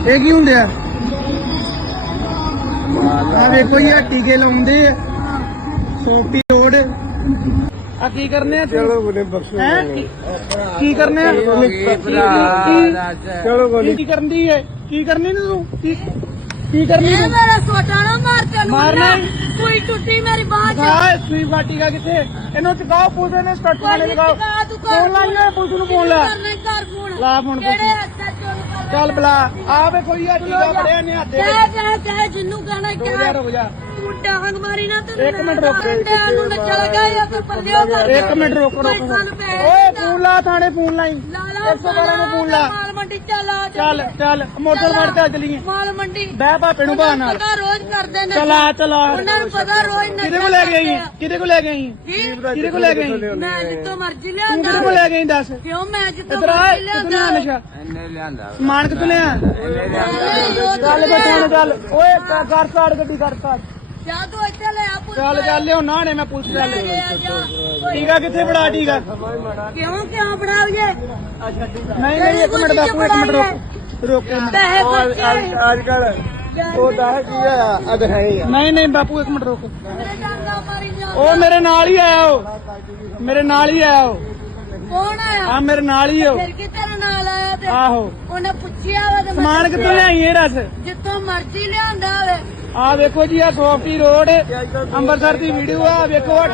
ਇਹ ਕੀ ਹੁੰਦੇ ਆ? ਆ ਵੇਖੋ ਜੀ, ਆ ਟੀਕੇ ਲਾਉਂਦੇ ਆ ਸੋਫਟੀ ਰੋਡ। ਆ ਕੀ ਕਰਨੇ ਆ? ਚਲੋ ਬਨੇ ਬਖਸ਼ੋ। ਕੀ ਕਰਨੇ ਆ? ਚਲੋ ਕੀ ਕਰਨੀ ਹੈ? ਕੀ ਕਰਨੀ ਤੂੰ? ਕੀ ਕਰਨੀ ਤੂੰ? ਮੇਰਾ ਛੋਟਾ ਨਾ ਮਾਰ ਤੈਨੂੰ ਮਾਰਨਾ ਕੋਈ ਟੁੱਟੀ ਮੇਰੀ ਬਾਹ ਚ। ਸੂਈ ਬਾਟੀ ਦਾ ਕਿੱਥੇ? ਇਹਨੂੰ ਚਕਾਓ, ਪੁਲਿਸ ਨੇ ਸਟੱਟ ਵਾਲੇ ਲਗਾਓ। ਫੋਨ ਲਾਈਏ ਪੁਲਿਸ ਨੂੰ, ਫੋਨ ਲਾ ਲਾ ਫੋਨ ਚੱਲ ਬੁਲਾ। ਆ ਵੇਖੋ ਜੀ, ਆ ਟੀਕਾ ਬੜਿਆ ਨੇ ਹੱਥੇ। ਕਹਿ ਜਿੰਨੂੰ ਕਹਿਣਾ ਕਹਿ ਰੁਕ ਜਾ। ਤੂੰ ਡਾਂਗ ਮਾਰੀ ਨਾ ਤੈਨੂੰ। ਇੱਕ ਮਿੰਟ ਰੁਕ। ਨੂੰ ਨੱਚਾ ਲਗਾਇਆ ਤੇ ਪੱਲਿਓ ਕਰ। ਇੱਕ ਮਿੰਟ ਰੁਕ। ਓਏ ਫੋਨ ਲਾ, ਥਾਣੇ ਫੋਨ ਲਾਈ। 112 ਨੂੰ ਫੋਨ ਲਾ। ਮਾਲ ਮੰਡੀ ਚੱਲ ਆ ਚੱਲ ਮੋਟਰਸਾਈਕਲ ਤੇ ਚੱਲੀਏ। ਮਾਲ ਮੰਡੀ ਬਹਿ ਭਾਪੇ ਨੂੰ ਬਾਹਰ ਨਾਲ। ਪਤਾ ਰੋਜ਼ ਕਰਦੇ ਨੇ। ਚਲਾ ਉਹਨਾਂ ਨੂੰ ਪਤਾ ਰੋਜ਼ ਨੱਚਾ। ਕਿਹਦੇ ਕੋ ਲੈ ਗਈ? ਕਿਹਦੇ ਕੋ ਲੈ ਗਈ? ਕਿਹਦੇ ਕੋ ਲੈ ਗਈ? ਮੈਂ ਜਿੱਤੋਂ ਮਰਜ਼ੀ ਤੂੰ ਲਿਆਂਦਾ। ਕਿਹਦੇ ਕੋ ਲੈ ਗਈ ਦੱਸ? ਕਿਉਂ ਮੈਂ ਜਿੱਤੋਂ ਇਧਰ ਆ, ਮਰਜ਼ੀ ਕਿੱਥੋਂ ਲਿਆਂਦਾ। ਲਿਆ ਨਸ਼ਾ? ਸਮਾਨ ਕਿੱਥੋਂ ਲਿਆ? ਚੱਲ ਬੈਠਾ ਚੱਲ। ਓਏ ਘਰ ਸਾੜ ਗੱਡੀ ਕਰ ਸਾੜ। ਜਾ ਤੂੰ ਇੱਥੇ ਲੈ ਆ ਪੁੱਤ। ਚੱਲ ਲਿਓ ਨਾ ਨੇ, ਮੈਂ ਪੁਲਿਸ ਚੱਲ। ਟੀਕਾ ਕਿੱਥੇ ਬੜਾ ਟੀਕਾ? ਕਿਉਂ ਬਣਾਉਗੇ? ਨਹੀਂ ਇੱਕ ਮਿੰਟ ਬਾਪੂ, ਇੱਕ ਮਿੰਟ ਰੁਕ। ਪੈਸੇ ਬੱਚੇ ਅੱਜ ਕੱਲ ਉਹ ਦੱਸ ਕੀ ਆ? ਅਦ ਹੈ ਨਹੀਂ ਬਾਪੂ, ਇੱਕ ਮਿੰਟ ਰੁਕ। ਮੇਰੇ ਡਾਂਗਾ ਮਾਰੀ ਜਾ। ਉਹ ਮੇਰੇ ਨਾਲ ਹੀ ਆਇਆ। ਉਹ ਮੇਰੇ ਨਾਲ ਹੀ ਆਇਆ। ਉਹ ਕੌਣ ਆਇਆ? ਆ ਮੇਰੇ ਨਾਲ ਹੀ। ਉਹ ਫਿਰ ਕਿ ਤੇਰੇ ਨਾਲ ਆਇਆ ਤੇ ਆਹੋ। ਉਹਨੇ ਪੁੱਛਿਆ ਵਾ ਤੇ ਸਮਾਨ ਕਿੱਥੋਂ ਲਿਆਈ ਇਹ ਦੱਸ? ਜਿੱਤੋਂ ਮਰਜ਼ੀ ਲਿਆਂਦਾ ਹੋਵੇ। ਆ ਵੇਖੋ ਜੀ, ਆ ਸੋਫਟੀ ਰੋਡ ਅੰਮ੍ਰਿਤਸਰ ਦੀ ਵੀਡੀਓ ਆ ਵੇਖੋ।